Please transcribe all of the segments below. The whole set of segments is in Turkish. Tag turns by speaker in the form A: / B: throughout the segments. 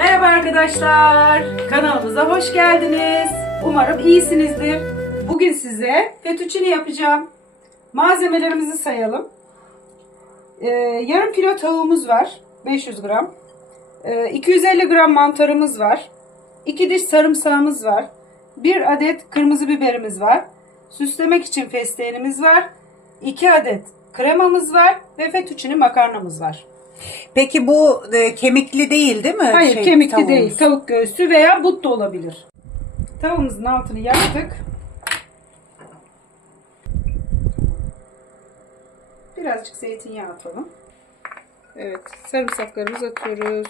A: arkadaşlar. Kanalımıza hoş geldiniz. Umarım iyisinizdir. Bugün size fettuccine yapacağım. Malzemelerimizi sayalım. Ee, yarım kilo tavuğumuz var. 500 gram. Ee, 250 gram mantarımız var. 2 diş sarımsağımız var. 1 adet kırmızı biberimiz var. Süslemek için fesleğenimiz var. 2 adet kremamız var ve fettuccine makarnamız var.
B: Peki bu e, kemikli değil değil mi?
A: Hayır
B: Şey,
A: kemikli
B: tavuğumuz?
A: değil. Tavuk göğsü veya but da olabilir. Tavuğumuzun altını yaktık. Birazcık zeytinyağı atalım. Evet sarımsaklarımızı atıyoruz.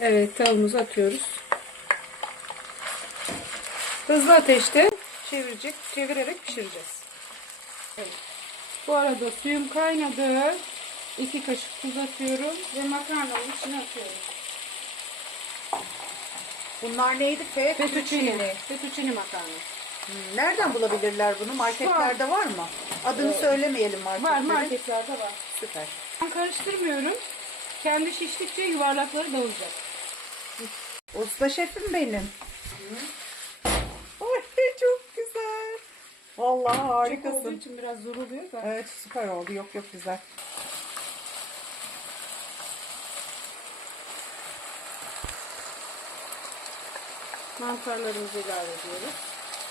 A: Evet tavuğumuzu atıyoruz. Hızlı ateşte çevirecek, çevirerek pişireceğiz. Evet. Bu arada suyum kaynadı. 2 kaşık tuz atıyorum ve makarnamın içine atıyorum.
B: Bunlar neydi? Fe,
A: Fettuccine. Fettuccine makarna.
B: Hmm, Nereden bulabilirler bunu? Marketlerde var mı? Adını söylemeyelim marketleri.
A: Var marketlerde var.
B: Süper.
A: Ben karıştırmıyorum. Kendi şiştikçe yuvarlakları dağılacak.
B: Usta şefim benim. Ay çok güzel. Vallahi
A: Çok olduğu
B: harikasın.
A: için biraz zor oluyor da.
B: Evet süper oldu. Yok yok güzel.
A: Mantarlarımızı ilave ediyoruz.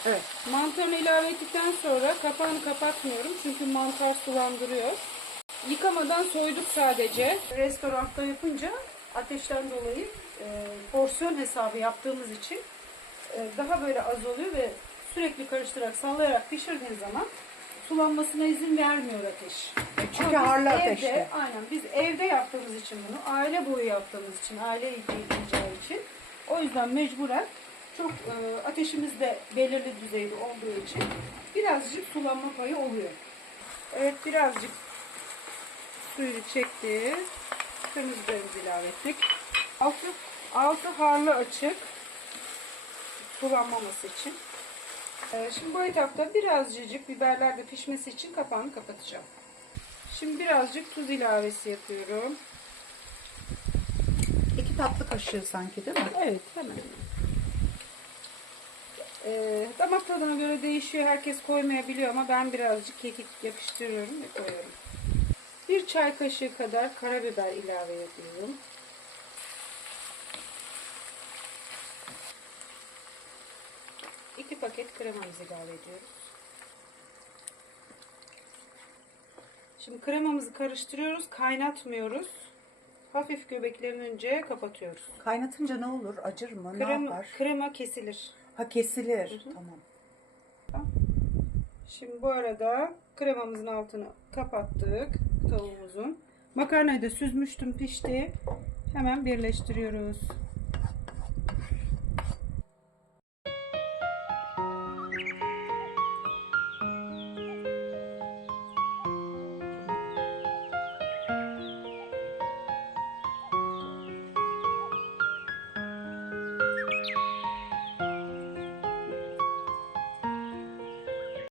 B: Evet.
A: Mantarını ilave ettikten sonra kapağını kapatmıyorum çünkü mantar sulandırıyor. Yıkamadan soyduk sadece. Restoranda yapınca ateşten dolayı e, porsiyon hesabı yaptığımız için e, daha böyle az oluyor ve sürekli karıştırarak sallayarak pişirdiğin zaman sulanmasına izin vermiyor ateş.
B: Çünkü
A: Ama biz
B: harlı
A: evde,
B: ateşte.
A: Aynen biz evde yaptığımız için bunu aile boyu yaptığımız için aile yiyeceği için o yüzden mecburen çok e, ateşimiz de belirli düzeyde olduğu için birazcık sulanma payı oluyor. Evet birazcık suyunu çekti. Kırmızı biberimizi ilave ettik. Altı, altı harlı açık sulanmaması için. E, şimdi bu etapta birazcık biberler de pişmesi için kapağını kapatacağım. Şimdi birazcık tuz ilavesi yapıyorum.
B: İki tatlı kaşığı sanki değil mi?
A: Evet hemen. Ee, damak tadına göre değişiyor. Herkes koymayabiliyor ama ben birazcık kekik yapıştırıyorum ve koyuyorum. Bir çay kaşığı kadar karabiber ilave ediyorum. İki paket kremamızı ilave ediyoruz. Şimdi kremamızı karıştırıyoruz, kaynatmıyoruz. Hafif göbeklerince kapatıyoruz.
B: Kaynatınca ne olur? Acır mı? ne
A: Krema,
B: yapar?
A: krema kesilir.
B: Ha kesilir. Tamam.
A: Şimdi bu arada kremamızın altını kapattık tavuğumuzun. Makarnayı da süzmüştüm pişti. Hemen birleştiriyoruz.